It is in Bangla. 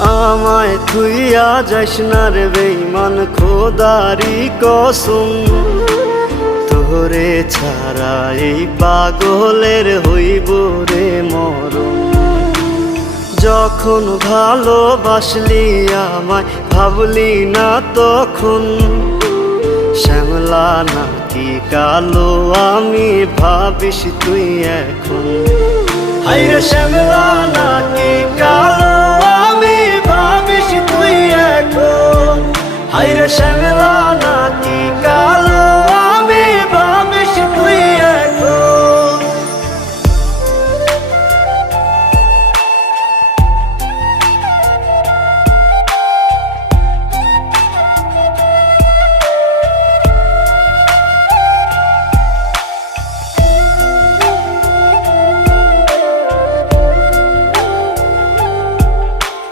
আমায় থুইয়া যাস না রে বেঈমান, খোদারি কসম। তোরে ছাড়া এই পাগলের হইব রে মরণ। যখন ভালোবাসলি আমায় ভাবলি না তখন, শ্যামলা নাকি কালো আমি ভাবিস তুই এখন। হায়রে শ্যামলা নাকি কালো আমি ভাবিস তুই এখন। হায়রে